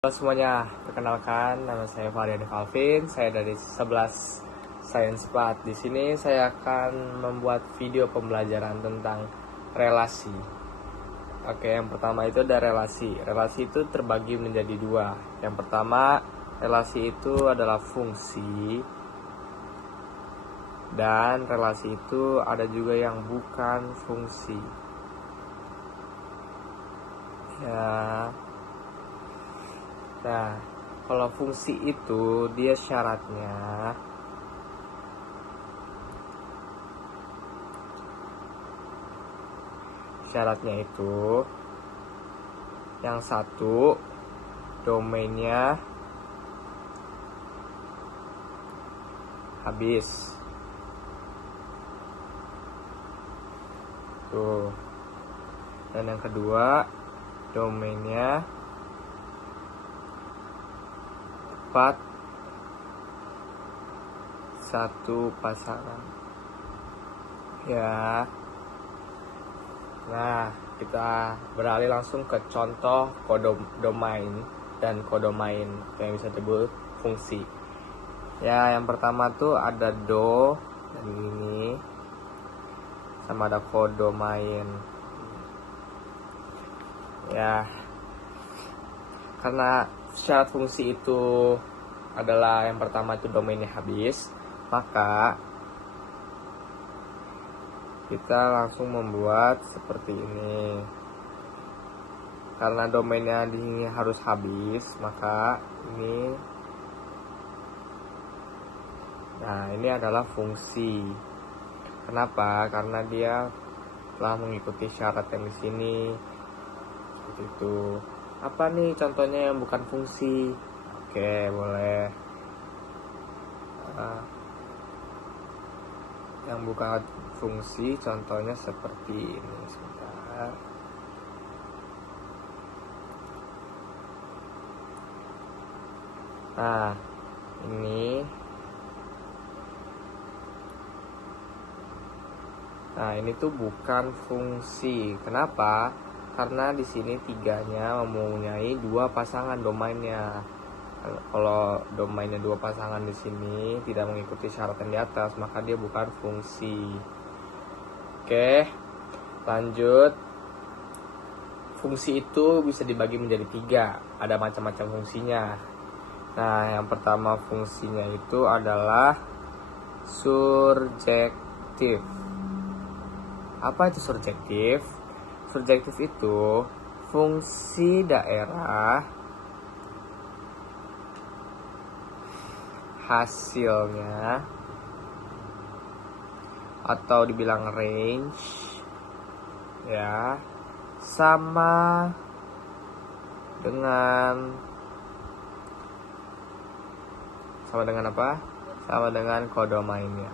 Halo semuanya, perkenalkan nama saya Faryani Calvin, saya dari 11 Science Part. Di sini saya akan membuat video pembelajaran tentang relasi. Oke, yang pertama itu ada relasi. Relasi itu terbagi menjadi dua. Yang pertama, relasi itu adalah fungsi, dan relasi itu ada juga yang bukan fungsi. Ya. Nah, kalau fungsi itu dia syaratnya itu yang satu domainnya habis. Tuh. Dan yang kedua domainnya tepat satu pasangan. Ya. Nah, kita beralih langsung ke contoh kodomain dan kodomain yang bisa disebut fungsi. Ya, yang pertama tuh ada do dan ini sama ada kodomain. Ya, karena syarat fungsi itu adalah yang pertama itu domainnya habis, maka kita langsung membuat seperti ini. Karena domainnya di sini harus habis, maka ini, nah ini adalah fungsi. Kenapa? Karena dia telah mengikuti syarat yang di sini. Seperti itu. Apa nih contohnya yang bukan fungsi? Oke, boleh. Yang bukan fungsi contohnya seperti ini. Sebentar. Nah, ini. Nah, ini tuh bukan fungsi. Kenapa? Karena di sini tiganya mempunyai dua pasangan domainnya. Kalau domainnya dua pasangan di sini tidak mengikuti syarat yang di atas, maka dia bukan fungsi. Oke, lanjut. Fungsi itu bisa dibagi menjadi tiga. Ada macam-macam fungsinya. Nah, yang pertama fungsinya itu adalah surjektif. Apa itu surjektif? Surjektif itu fungsi daerah hasilnya atau dibilang range ya sama dengan apa? Sama dengan kodomainnya.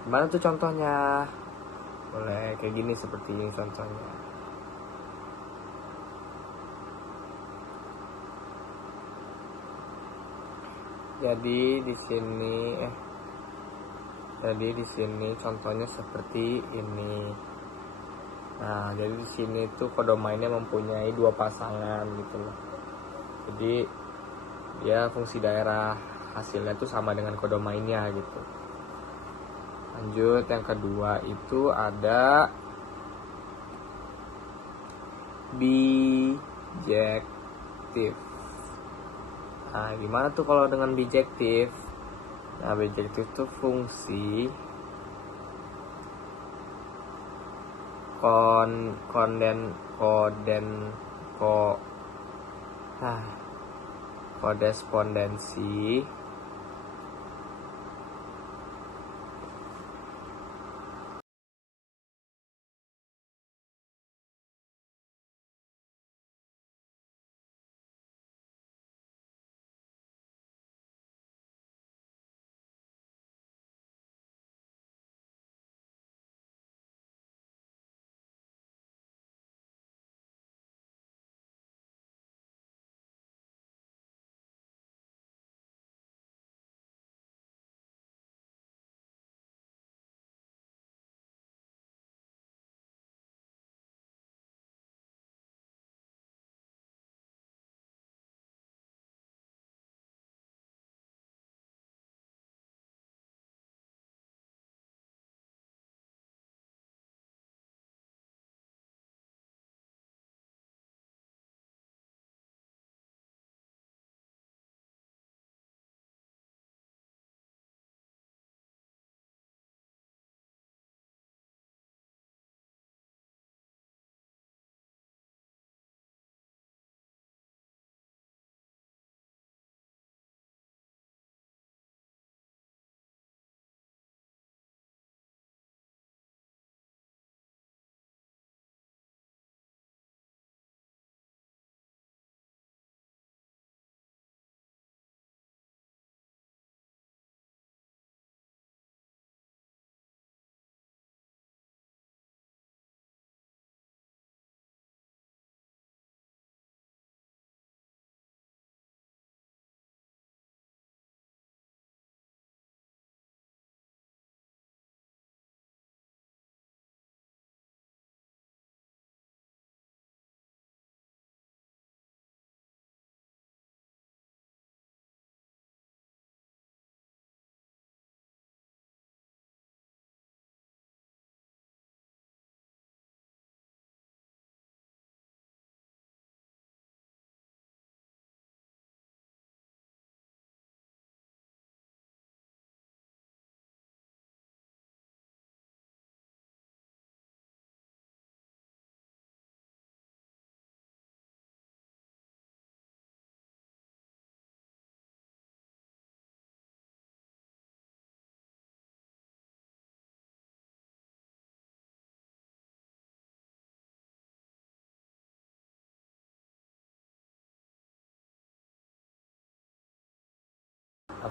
Gimana tuh contohnya? Boleh kayak gini, seperti ini contohnya. Jadi di sini contohnya seperti ini. Nah, jadi di sini tuh kodomainnya mempunyai dua pasangan gitu loh. Jadi dia fungsi daerah hasilnya tuh sama dengan kodomainnya gitu. Lanjut, yang kedua itu ada bijektif. Nah, gimana tuh kalau dengan bijektif? Nah, bijektif tuh fungsi korespondensi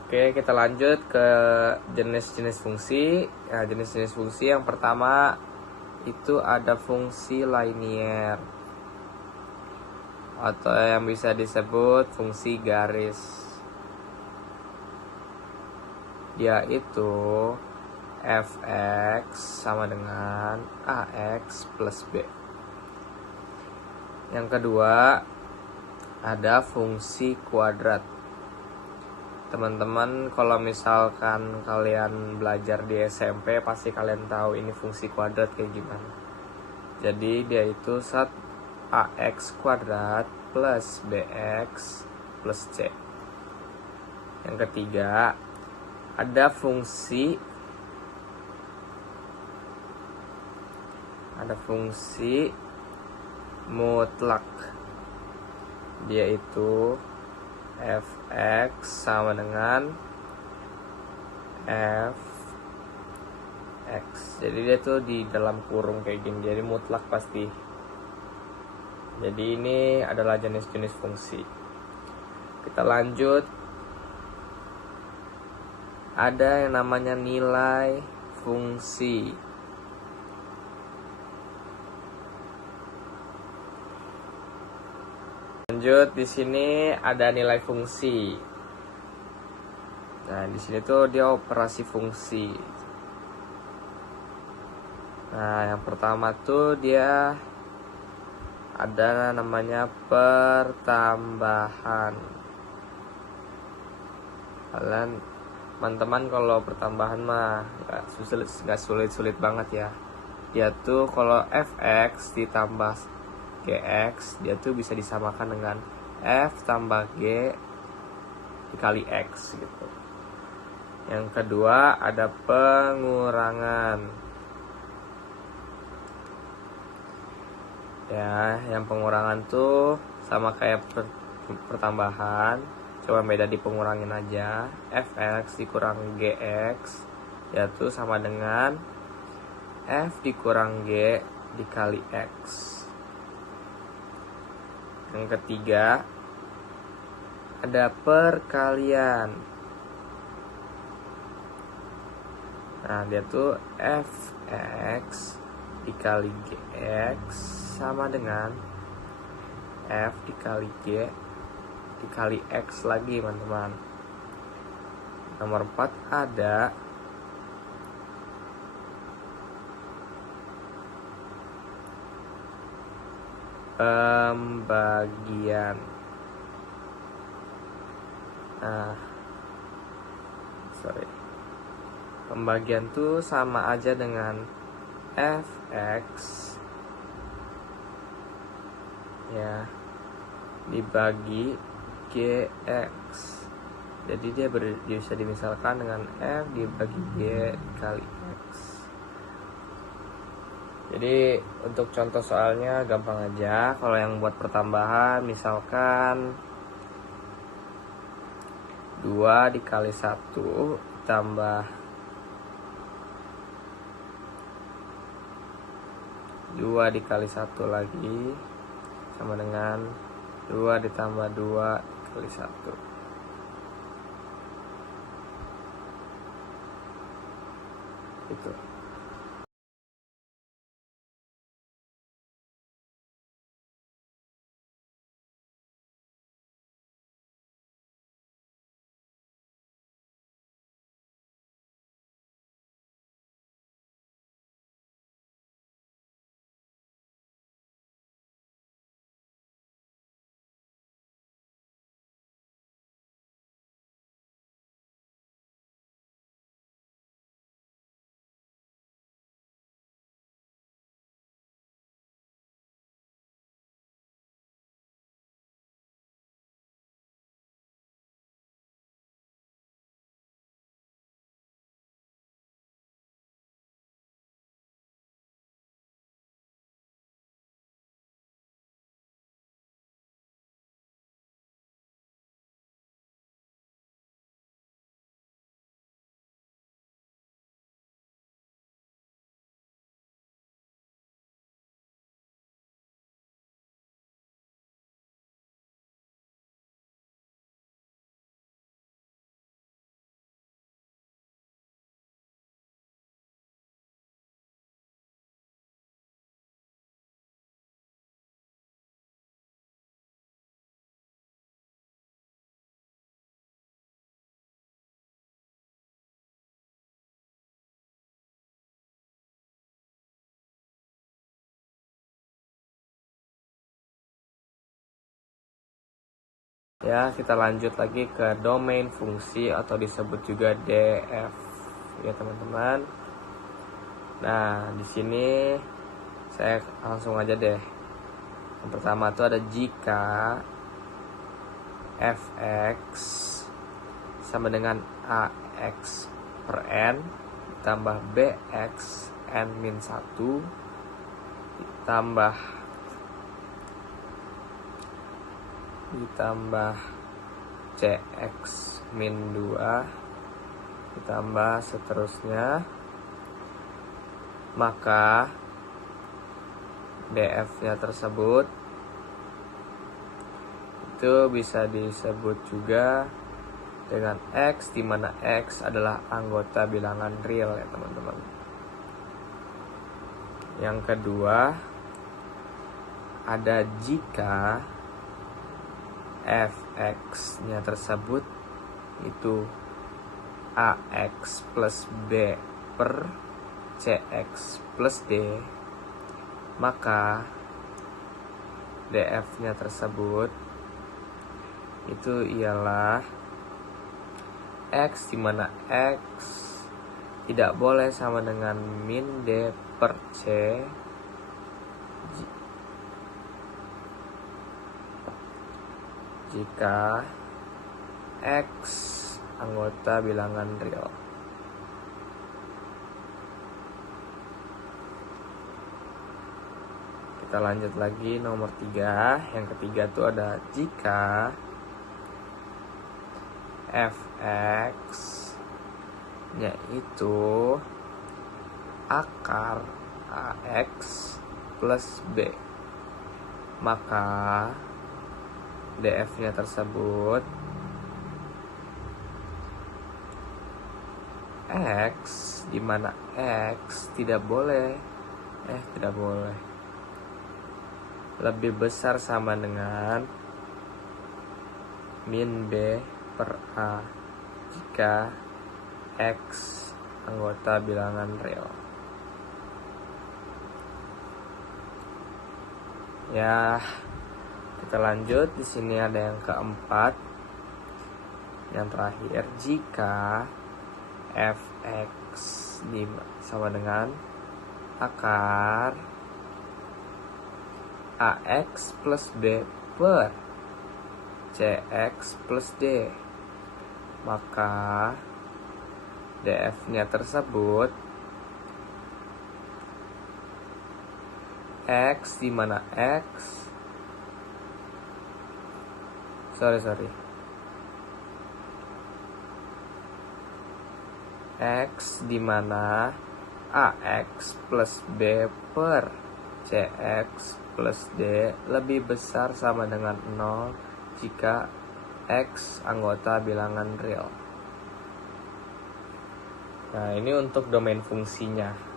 Oke, kita lanjut ke jenis-jenis fungsi. Nah, jenis-jenis fungsi yang pertama itu ada fungsi linier atau yang bisa disebut fungsi garis. Dia itu fx sama dengan ax plus b. Yang kedua ada fungsi kuadrat. Teman-teman kalau misalkan kalian belajar di SMP pasti kalian tahu ini fungsi kuadrat kayak gimana. Jadi dia itu ax kuadrat plus bx plus c. Yang ketiga ada fungsi mutlak. Dia itu fx sama dengan fx. Jadi dia tuh di dalam kurung kayak gini, jadi mutlak pasti. Jadi ini adalah jenis-jenis fungsi. Kita lanjut. Ada yang namanya nilai fungsi. Lanjut, di sini ada nilai fungsi. Nah, di sini tuh dia operasi fungsi. Nah, yang pertama tuh dia ada namanya pertambahan. Kalian teman-teman kalau pertambahan mah nggak sulit banget ya. Dia tuh kalau fx ditambah gx, dia tuh bisa disamakan dengan f tambah g dikali x gitu. Yang kedua ada pengurangan. Ya, yang pengurangan tuh sama kayak pertambahan, cuma beda di pengurangin aja. Fx dikurang gx yaitu sama dengan f dikurang g dikali x. Yang ketiga ada perkalian. Nah, dia tuh fx dikali gx sama dengan f dikali g dikali x lagi, teman-teman. Nomor 4 ada pembagian. Pembagian tuh sama aja dengan fx ya dibagi gx. Jadi dia bisa dimisalkan dengan f dibagi g dikali x. Jadi untuk contoh soalnya gampang aja. Kalau yang buat pertambahan misalkan 2 dikali 1 tambah 2 dikali 1 lagi sama dengan 2 ditambah 2 dikali 1. Itu. Ya, kita lanjut lagi ke domain fungsi atau disebut juga DF ya teman-teman. Nah, di sini saya langsung aja deh. Yang pertama tuh ada jika fx sama dengan ax per n ditambah bx n min 1 ditambah cx min 2 ditambah seterusnya, maka df nya tersebut itu bisa disebut juga dengan x, di mana x adalah anggota bilangan real ya teman-teman. Yang kedua ada jika fx nya tersebut itu ax plus b per cx plus d, maka df nya tersebut itu ialah x, dimana x tidak boleh sama dengan min d per c jika x anggota bilangan real. Kita lanjut lagi nomor 3. Yang ketiga tuh ada jika fx nya itu akar ax plus b, maka df nya tersebut x, dimana x tidak boleh lebih besar sama dengan min b per a jika x anggota bilangan real. Ya, kita lanjut. Di sini ada yang keempat, yang terakhir, jika fx sama dengan akar ax plus b per cx plus d, maka df nya tersebut x, dimana x x dimana ax plus b per cx plus d lebih besar sama dengan 0 jika x anggota bilangan real. Nah, ini untuk domain fungsinya.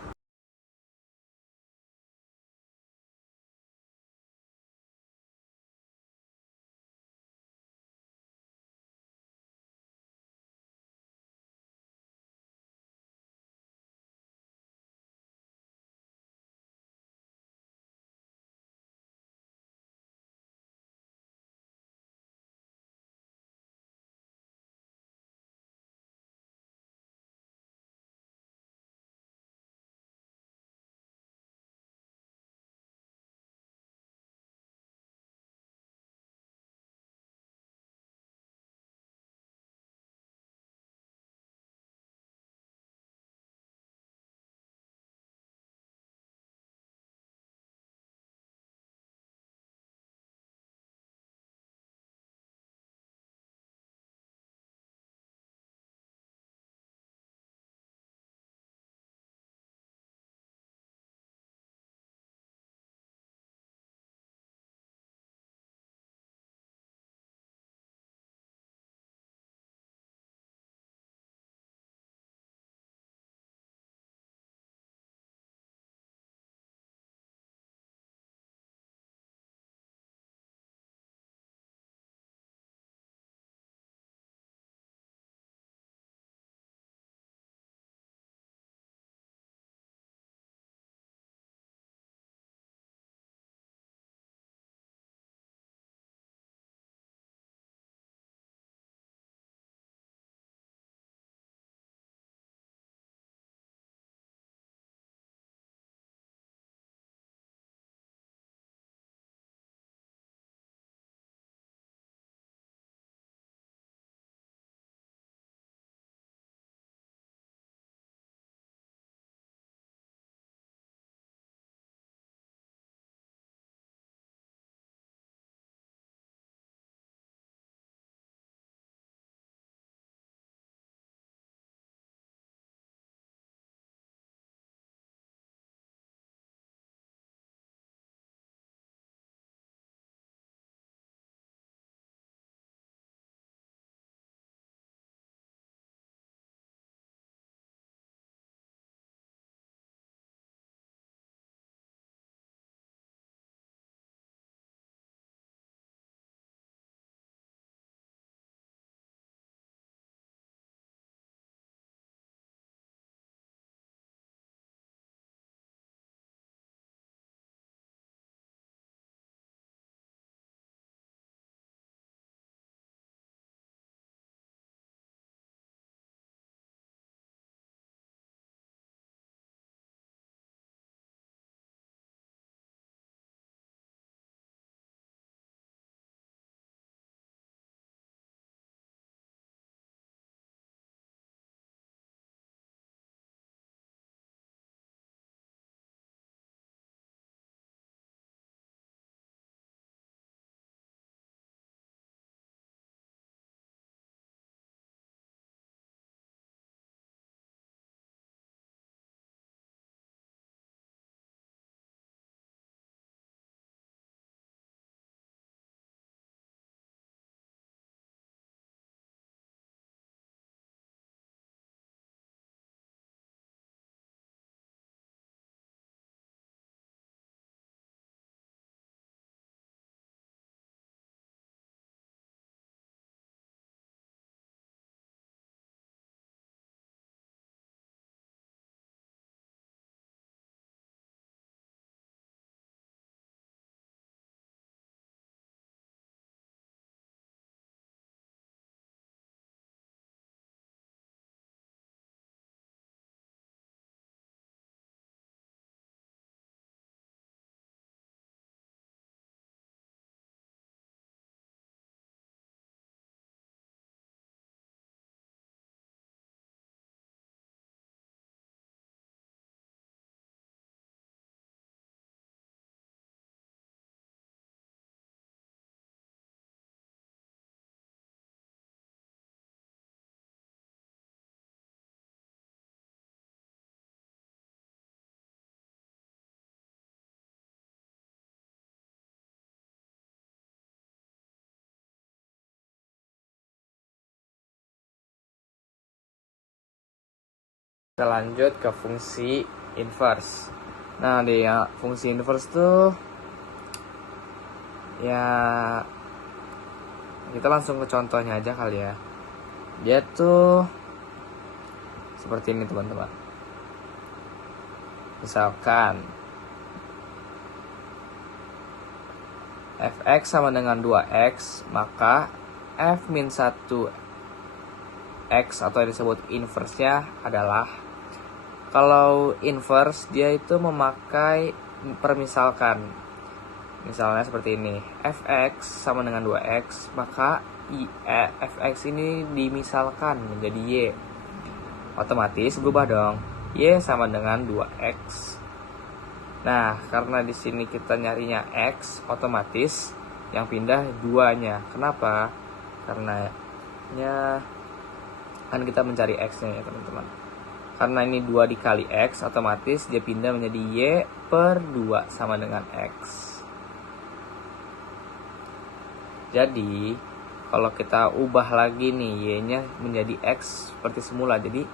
kita lanjut ke fungsi inverse. Nah, di fungsi inverse tuh ya kita langsung ke contohnya aja kali ya. Dia tuh seperti ini teman-teman. Misalkan fx sama dengan 2x, maka f min 1 x atau yang disebut inverse-nya adalah, kalau inverse dia itu memakai permisalkan. Misalnya seperti ini, fx sama dengan 2x, maka fx ini dimisalkan menjadi y. Otomatis berubah dong, y sama dengan 2x. Nah, karena di sini kita nyarinya x, otomatis yang pindah 2-nya. Kenapa? Karena kan kita mencari x-nya ya teman-teman. Karena ini 2 dikali x, otomatis dia pindah menjadi y per 2 sama dengan x. Jadi kalau kita ubah lagi nih y-nya menjadi x seperti semula, jadi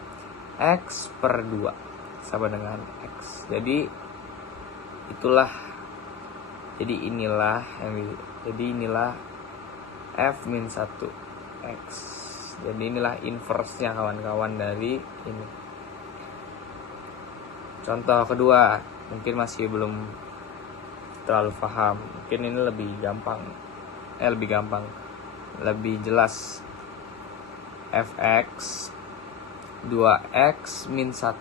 x per 2 sama dengan x. Jadi inilah f min 1 x. Jadi inilah inverse-nya kawan-kawan dari ini. Contoh kedua, mungkin masih belum terlalu paham. Mungkin ini lebih gampang, lebih jelas. Fx 2x min 1.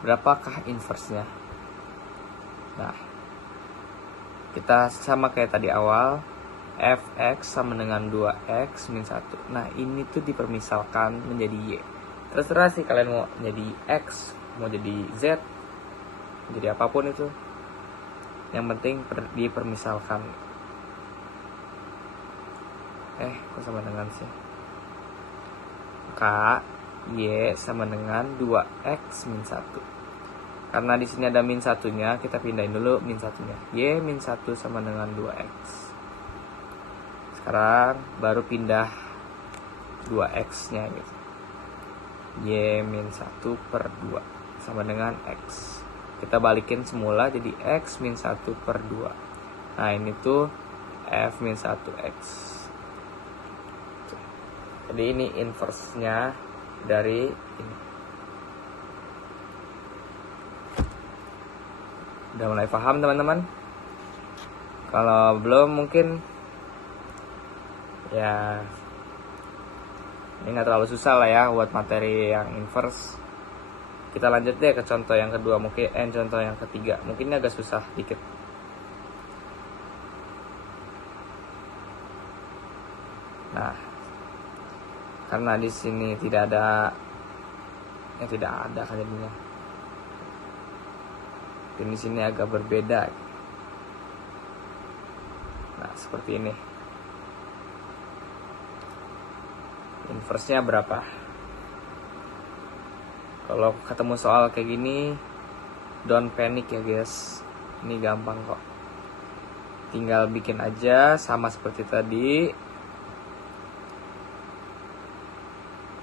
Berapakah inverse-nya? Nah, kita sama kayak tadi awal, fx sama dengan 2x min 1. Nah, ini tuh dipermisalkan menjadi y. Terserah sih kalian mau jadi x, mau jadi z, jadi apapun itu. Yang penting dipermisalkan. Kok sama dengan sih? Maka y sama dengan 2x min 1. Karena di sini ada min 1-nya, kita pindahin dulu min 1-nya. Y min 1 sama dengan 2x. Sekarang baru pindah 2x-nya gitu. Y min 1 per 2 sama dengan x. Kita balikin semula jadi x min 1 per 2. Nah, ini tuh f min 1x. Jadi ini inverse-nya dari ini. Udah mulai paham teman-teman? Kalau belum mungkin ya ini nggak terlalu susah lah ya buat materi yang inverse. Kita lanjut deh ke contoh yang kedua, mungkin contoh yang ketiga. Mungkin ini agak susah dikit. Nah, karena di sini tidak ada kan jadinya. Dan di sini agak berbeda. Nah, seperti ini. Inverse-nya berapa? Kalau ketemu soal kayak gini, don't panic ya guys. Ini gampang kok. Tinggal bikin aja sama seperti tadi.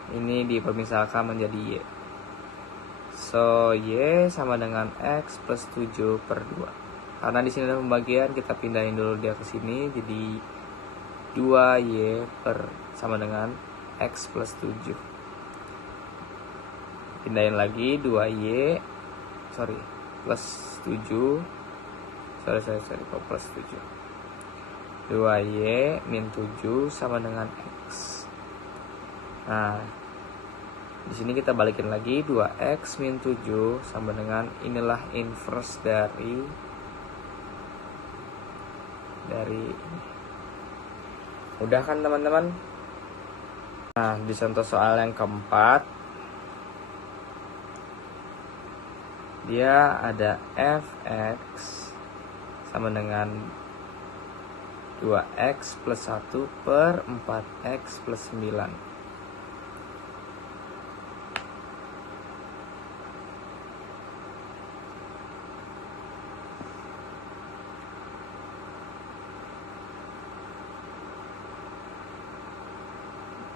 Ini dipermisalkan menjadi y. So, y sama dengan x plus 7 per 2. Karena di sini ada pembagian, kita pindahin dulu dia ke sini. Jadi 2y sama dengan x plus 7. Pindahin lagi 2y plus 7. Plus 7. 2y min 7 sama dengan x. Nah, di sini kita balikin lagi 2x min 7 sama dengan, inilah inverse dari ini. Udah kan teman-teman? Nah, di contoh soal yang keempat, dia ada fx sama dengan 2x plus 1 per 4x plus 9.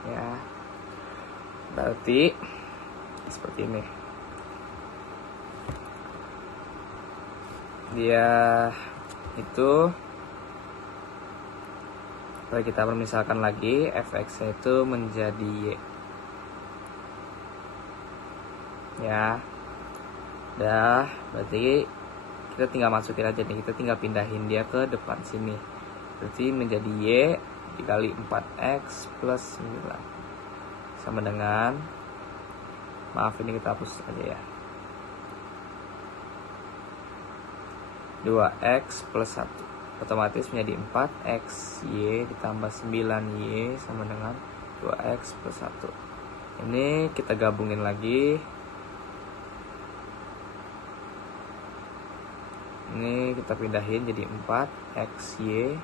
Ya, berarti seperti ini. dia itu, kalau kita permisalkan lagi, fx itu menjadi y. Ya, udah, berarti kita tinggal masukin aja nih, kita tinggal pindahin dia ke depan sini. Berarti menjadi y dikali 4x plus 9 sama dengan, maaf ini kita hapus aja ya, 2x plus 1 otomatis menjadi 4x y ditambah 9y sama dengan 2x plus 1. Ini kita gabungin lagi. Ini kita pindahin jadi 4xy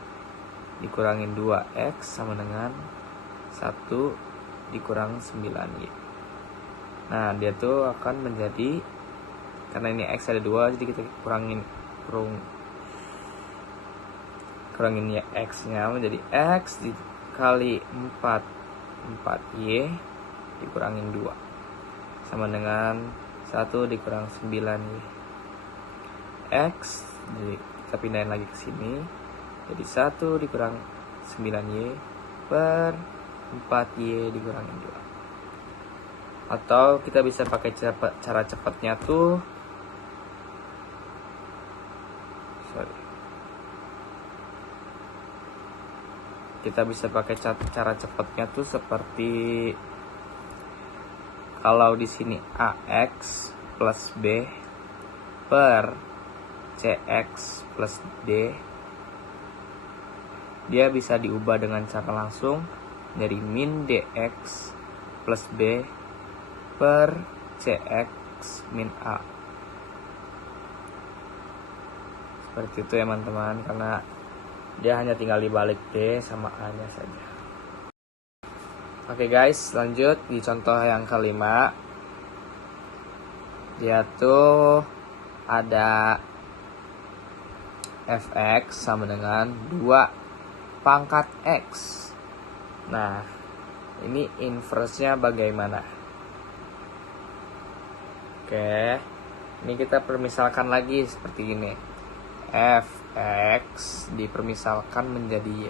dikurangin 2x sama dengan 1 dikurang 9y. Nah, dia tuh akan menjadi, karena ini x ada 2, jadi kita kurangin ya x-nya menjadi x dikali 4y dikurangin 2 sama dengan 1 dikurang 9y. X, jadi kita pindahin lagi ke sini, jadi 1 dikurang 9y per 4y dikurangin 2. Atau kita bisa pakai cara cepatnya tuh, kita bisa pakai cara cepatnya tuh seperti, kalau di sini ax plus b per cx plus d, dia bisa diubah dengan cara langsung dari min dx plus b per cx min a. Seperti itu ya teman-teman, karena dia hanya tinggal dibalik d sama a nya saja. Oke guys, lanjut di contoh yang kelima. Dia tuh ada fx sama dengan 2 pangkat x. Nah, ini inverse-nya bagaimana? Oke, ini kita permisalkan lagi seperti ini. Fx dipermisalkan menjadi y,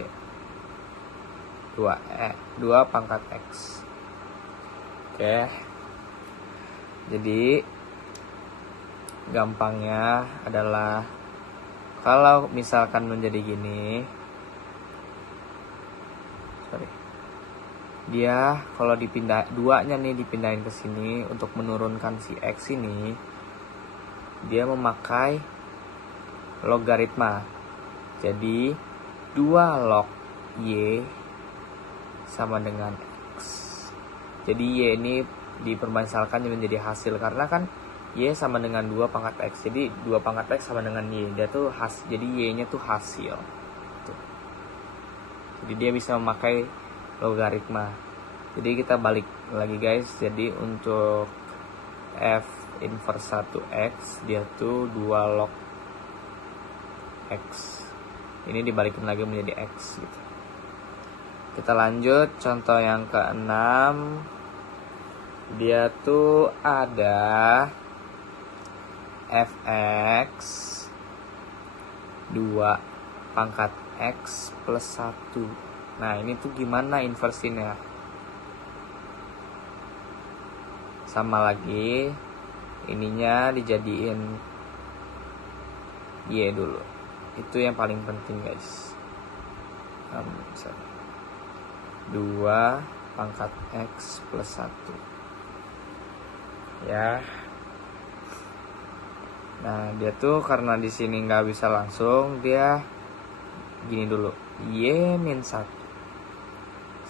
2 pangkat x. Oke, jadi gampangnya adalah, kalau misalkan menjadi gini, dia kalau dipindah, 2-nya nih dipindahin ke sini untuk menurunkan si x ini, dia memakai logaritma. Jadi 2 log y sama dengan x. Jadi y ini dipermisalkan menjadi hasil, karena kan y sama dengan 2 pangkat x. Jadi 2 pangkat x sama dengan y. Dia tuh jadi y-nya tuh hasil. Tuh. Jadi dia bisa memakai logaritma. Jadi kita balik lagi guys. Jadi untuk f inverse 1x, dia tuh 2 log x. Ini dibalikin lagi menjadi x gitu. Kita lanjut contoh yang ke-6. Dia tuh ada fx 2 pangkat x plus 1. Nah, ini tuh gimana inversinya? Sama lagi, ininya dijadiin y dulu. Itu yang paling penting guys. 2 pangkat x plus 1. Ya. Nah, dia tuh karena di sini nggak bisa langsung, dia gini dulu. Y min 1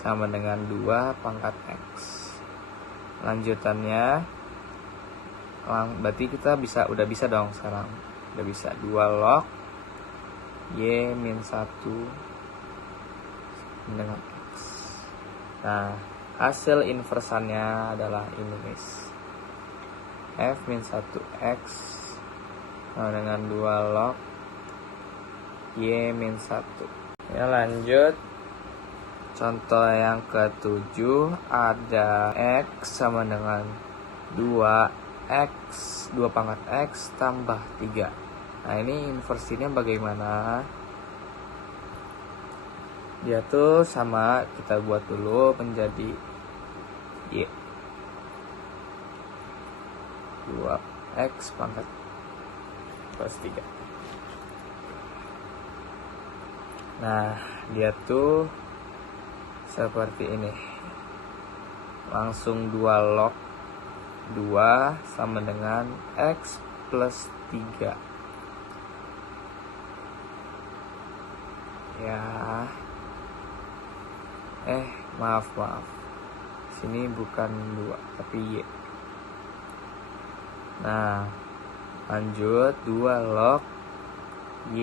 sama dengan 2 pangkat x. Lanjutannya, berarti kita udah bisa dong sekarang. Udah bisa 2 log y min 1 dengan x. Nah, hasil inversannya adalah ini guys. F min 1x sama dengan 2 log y min 1. Ya, lanjut. Contoh yang ke-7 ada x sama dengan 2x, 2 pangkat x tambah 3. Nah, ini inversinya bagaimana? Dia tuh sama, kita buat dulu menjadi Y 2x pangkat plus 3. Nah, dia tuh seperti ini. Langsung 2 log 2 sama dengan x plus 3. Ya. Maaf. Sini bukan 2 tapi Y. Nah, lanjut 2 log Y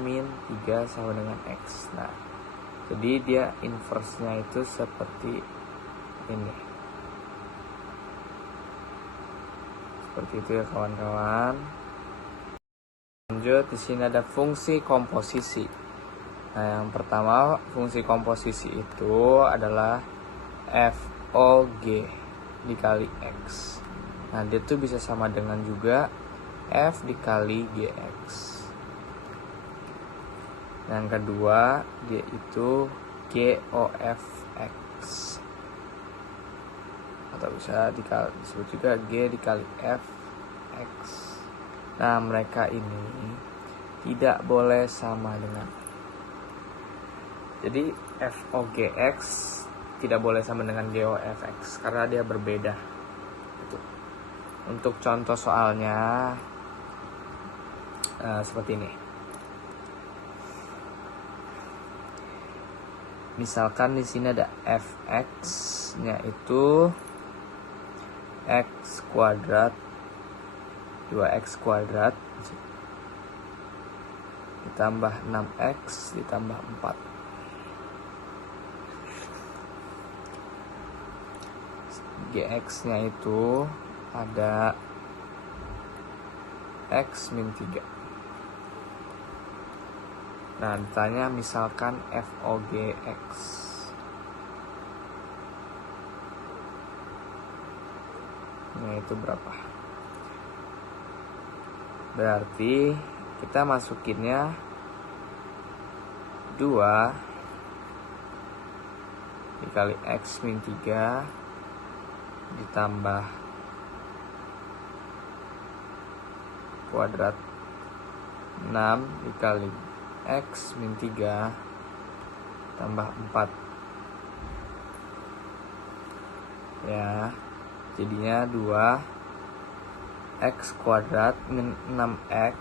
min 3 sama dengan X. Nah, jadi dia inversenya itu seperti ini. Seperti itu ya kawan-kawan. Lanjut, di sini ada fungsi komposisi. Nah, yang pertama fungsi komposisi itu adalah FOG dikali X. Nah, dia tuh bisa sama dengan juga F dikali GX. Yang kedua, dia itu GOFX. Atau bisa disebut juga G dikali FX. Nah, mereka ini tidak boleh sama dengan. Jadi FOGX tidak boleh sama dengan GOFX karena dia berbeda. Untuk contoh soalnya seperti ini. Misalkan di sini ada fx-nya itu x kuadrat 2x kuadrat ditambah 6x ditambah 4. Gx-nya itu ada x min 3. Nah, ditanya misalkan FOGX. Nah, itu berapa? Berarti kita masukinnya 2 dikali x min 3 ditambah kuadrat 6 dikali x min 3 tambah 4 ya, jadinya 2x kuadrat min 6x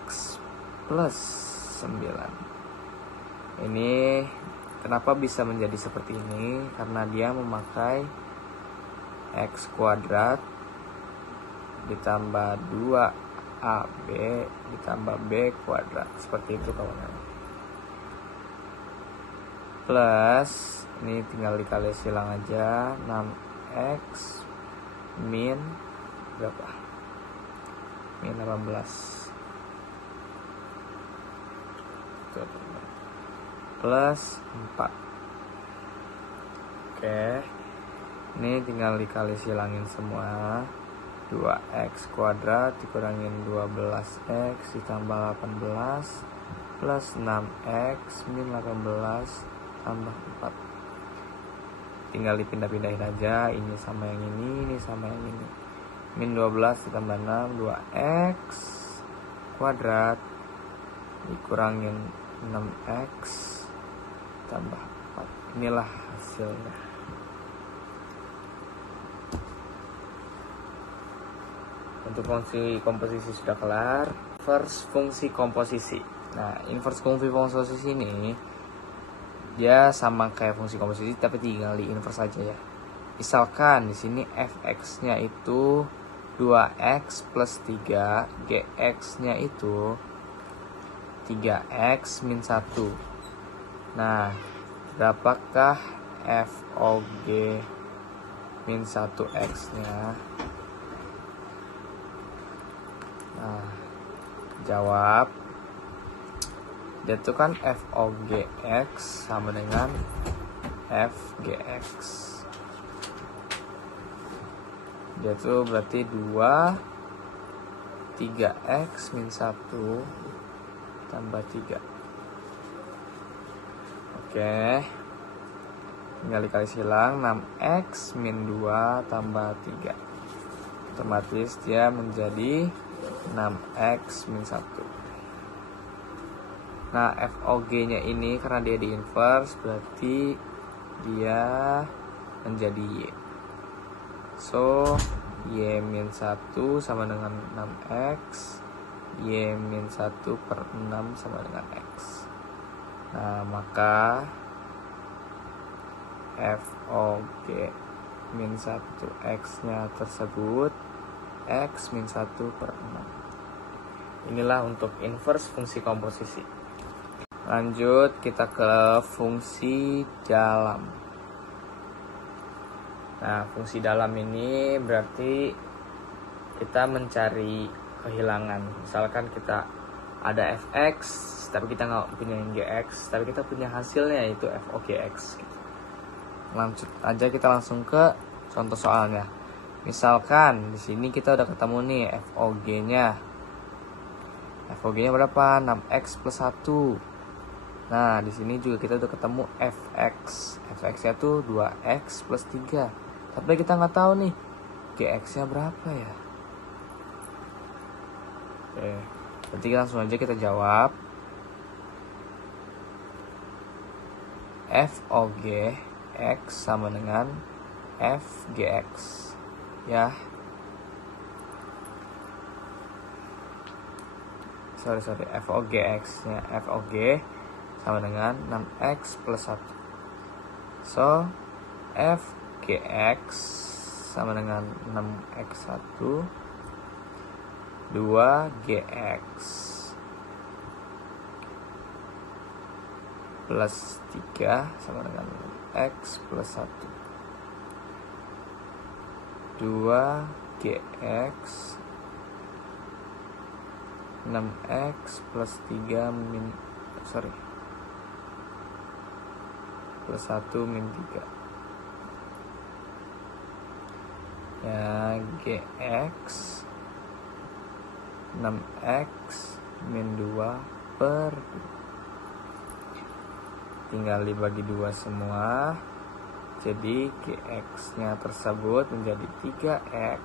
plus 9. Ini kenapa bisa menjadi seperti ini? Karena dia memakai x kuadrat ditambah 2ab ditambah b kuadrat, seperti itu kawan-kawan. Plus ini tinggal dikali silang aja, 6x min berapa? Min 18 plus 4. Oke, ini tinggal dikali silangin semua. 2x kuadrat dikurangin 12x ditambah 18 plus 6x min 18 tambah 4. Tinggal dipindah-pindahin aja, ini sama yang ini sama yang ini. Min 12 ditambah 6, 2x kuadrat dikurangin 6x tambah 4. Inilah hasilnya. Untuk fungsi komposisi sudah kelar. Inverse fungsi komposisi. Nah, inverse fungsi komposisi ini dia sama kayak fungsi komposisi tapi tinggal di inverse aja ya. Misalkan di sini fx-nya itu 2x plus 3, gx-nya itu 3x min 1. Nah, berapakah FOG min 1x-nya? Nah, jawab. Dia tuh kan FOGX sama dengan FGX. Dia tuh berarti 2 3x min 1 tambah 3. Oke, tinggal dikali silang. 6x min 2 tambah 3, otomatis dia menjadi 6x min 1. Nah, FOG nya ini karena dia di inverse, berarti dia menjadi Y. So, Y min 1 sama dengan 6x, Y min 1 per 6 sama dengan X. Nah, maka FOG min 1 X nya tersebut X min 1 per 6. Inilah untuk inverse fungsi komposisi. Lanjut kita ke fungsi dalam. Nah, fungsi dalam ini berarti kita mencari kehilangan. Misalkan kita ada fx, tapi kita nggak punya gx, tapi kita punya hasilnya yaitu fogx. Lanjut aja, kita langsung ke contoh soalnya. Misalkan di sini kita udah ketemu nih fog-nya. Fog-nya berapa? 6x plus 1. Nah, di sini juga kita udah ketemu fx. Fx-nya tuh 2x plus 3. Tapi kita nggak tahu nih gx-nya berapa ya. Oke, berarti langsung aja kita jawab. Fog x sama dengan fgx. Ya. Sorry. Fogx-nya fog sama dengan 6x plus 1. So, fgx sama dengan 6x1 2gx plus 3 sama dengan x plus 1. 2gx 6x plus 3 plus 1 min 3. Ya, gx 6x min 2 per 2. Tinggal dibagi 2 semua. Jadi gx nya tersebut menjadi 3x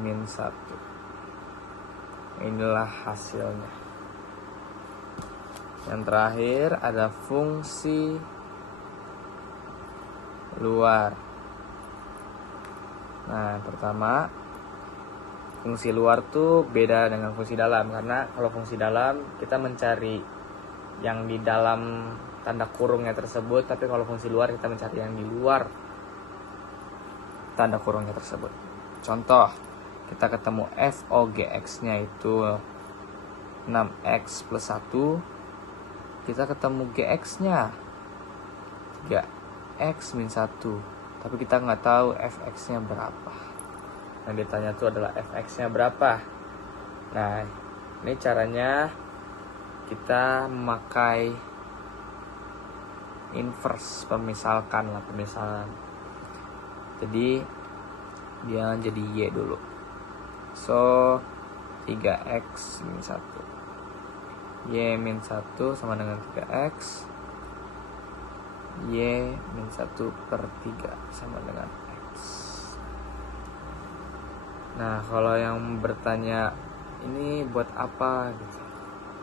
min 1. Inilah hasilnya. Yang terakhir ada fungsi luar. Nah, pertama, fungsi luar tuh beda dengan fungsi dalam, karena kalau fungsi dalam kita mencari yang di dalam tanda kurungnya tersebut, tapi kalau fungsi luar kita mencari yang di luar tanda kurungnya tersebut. Contoh, kita ketemu fogx-nya itu 6x plus 1, kita ketemu gx-nya 3x min 1, tapi kita nggak tahu fx-nya berapa. Yang ditanya itu adalah fx-nya berapa. Nah, ini caranya kita memakai inverse, pemisalkan. Jadi dia jadi y dulu. So 3x min 1, y min 1 sama dengan 3x, y min 1 per 3 sama dengan x. Nah, kalau yang bertanya ini buat apa gitu,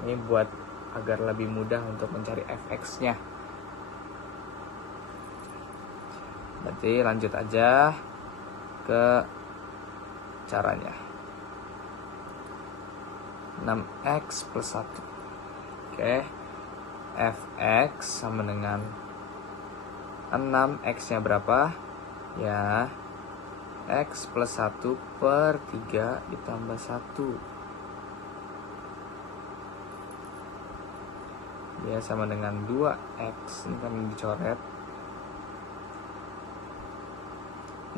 ini buat agar lebih mudah untuk mencari fx-nya. Berarti lanjut aja ke caranya. 6x plus 1. Oke, fx sama dengan 6x nya berapa? Ya, x plus 1 per 3 ditambah 1. Ya, sama dengan 2x. Ini kan dicoret.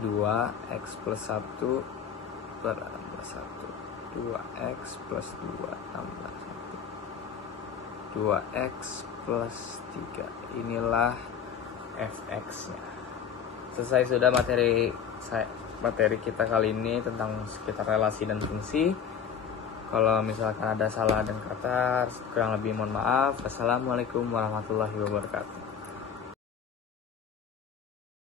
2x plus 1 per tambah 1. 2x plus 2 tambah 1. 2x plus 3. Inilah fx-nya. Selesai sudah materi kita kali ini tentang sekitar relasi dan fungsi. Kalau misalkan ada salah dan kata, kurang lebih mohon maaf. Assalamualaikum warahmatullahi wabarakatuh.